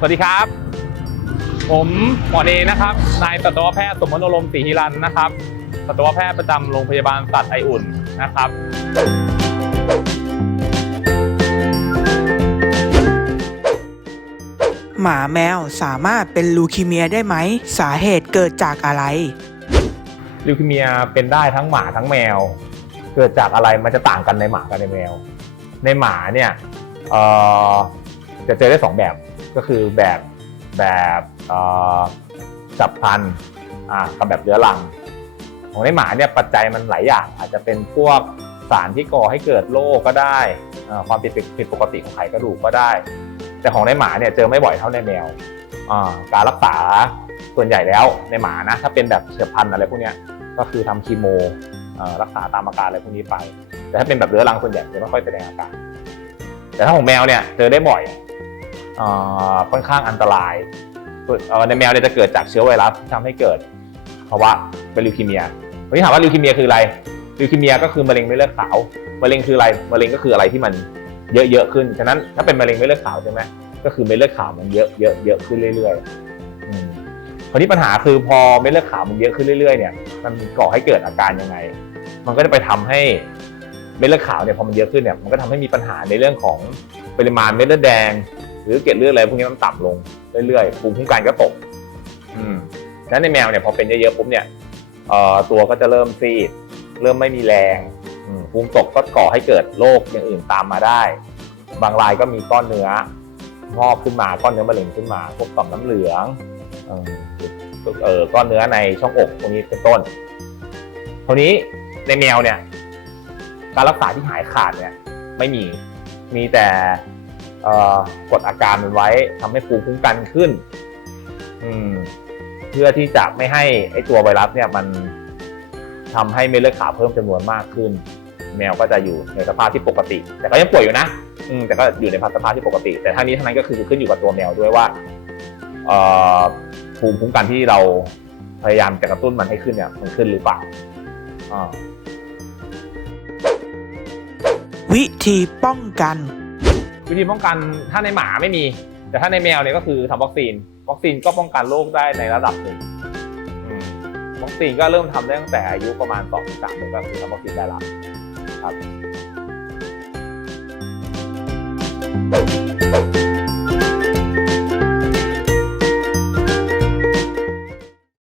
สวัสดีครับ ผมหมอเนนะครับ นายสัตวแพทย์สมมโนรมศรีฮิรันนะครับสัตวแพทย์ประจำโรงพยาบาลสัตว์ไออุ่นนะครับ หมาแมวสามารถเป็นลูคีเมียได้ไหม สาเหตุเกิดจากอะไรลิวคีเมียเป็นได้ทั้งหมาทั้งแมว เกิดจากอะไรมันจะต่างกันในหมากับในแมว ในหมาเนี่ยเอ่อจะเจอได้สองแบบ ก็คือแบบแบบเจับพันอ่ากับแบบเรื้อรัง ของในหมาเนี่ยปัจจัยมันหลายอย่าง อาจจะเป็นพวกสารที่ก่อให้เกิดโรคก็ได้ความผิดผิดปกติของไขกระดูกก็ได้ แต่ของในหมาเนี่ยเจอไม่บ่อยเท่าในแมวการรักษาส่วนใหญ่แล้วในหมานะถ้าเป็นแบบเฉียบพลันอะไรพวกนี้ก็คือทำคีโมอ่อรักษาตามอาการอะไรพวกนี้ไป แต่ถ้าเป็นแบบเรื้อรังส่วนใหญ่จะไม่ค่อยแสดงอาการแต่ถ้าของแมวเนี่ยเจอได้บ่อย ค่อนข้างอันตรายในแมวเนี่ยจะเกิดจากเชื้อไวรัสที่ทำให้เกิดภาวะเป็นลิวคีเมียวันนี้ถามว่าลิวคีเมียคืออะไรลิวคีเมียก็คือมะเร็งเม็ดเลือดขาวมะเร็งคืออะไรมะเร็งก็คืออะไรที่มันเยอะๆขึ้นฉะนั้นถ้าเป็นมะเร็งเม็ดเลือดขาวใช่ไหมก็คือเม็ดเลือดขาวมันเยอะเยอะเยอะขึ้นเรื่อยๆคราวนี้ปัญหาคือพอเม็ดเลือดขาวมันเยอะขึ้นเรื่อยๆเนี่ยมันก่อให้เกิดอาการยังไง มันก็จะไปทำให้เม็ดเลือดขาวเนี่ยพอมันเยอะขึ้นเนี่ยมันก็ทำให้มีปัญหาในเรื่องของปริมาณเม็ดเลือดแดง หรือเกล็ดเลือดอะไรพวกนี้มันต่ำลงเรื่อยๆภูมิคุ้มกันก็ตกอืมฉะนั้นในแมวเนี่ยพอเป็นเยอะๆปุ๊บเนี่ยตัวก็จะเริ่มซีด เริ่มไม่มีแรงภูมิตกก็ก่อให้เกิดโรคอย่างอื่นตามมาได้ บางรายก็มีก้อนเนื้องอกขึ้นมาก้อนเนื้อมะเร็งขึ้นมา พวกต่อมน้ำเหลืองเออก้อนเนื้อในช่องอกพวกนี้เป็นต้นทีนี้ในแมวเนี่ย การรักษาที่หายขาดเนี่ย ไม่มีมีแต่ กดอาการมันไว้ทำให้ภูมิคุ้มกันขึ้น อืม เพื่อที่จะไม่ให้ไอ้ตัวไวรัสเนี่ยมันทำให้เม็ดเลือดขาวเพิ่มจำนวนมากขึ้น แมวก็จะอยู่ในสภาพที่ปกติ แต่ก็ยังป่วยอยู่นะ อืมแต่ก็อยู่ในสภาพที่ปกติ แต่ทั้งนี้ทั้งนั้นก็คือขึ้นอยู่กับตัวแมวด้วยว่าภูมิคุ้มกันที่เราพยายามจะกระตุ้นมันให้ขึ้นเนี่ยมันขึ้นหรือเปล่าวิธีป้องกัน วิธีป้องกันถ้าในหมาไม่มี แต่ถ้าในแมวเนี่ยก็คือทำวัคซีน วัคซีนก็ป้องกันโรคได้ในระดับหนึ่งวัคซีนก็เริ่มทำได้ตั้งแต่อายุประมาณ2อถึงสามเดือนก็คือทำวัคซีนได้ละครับ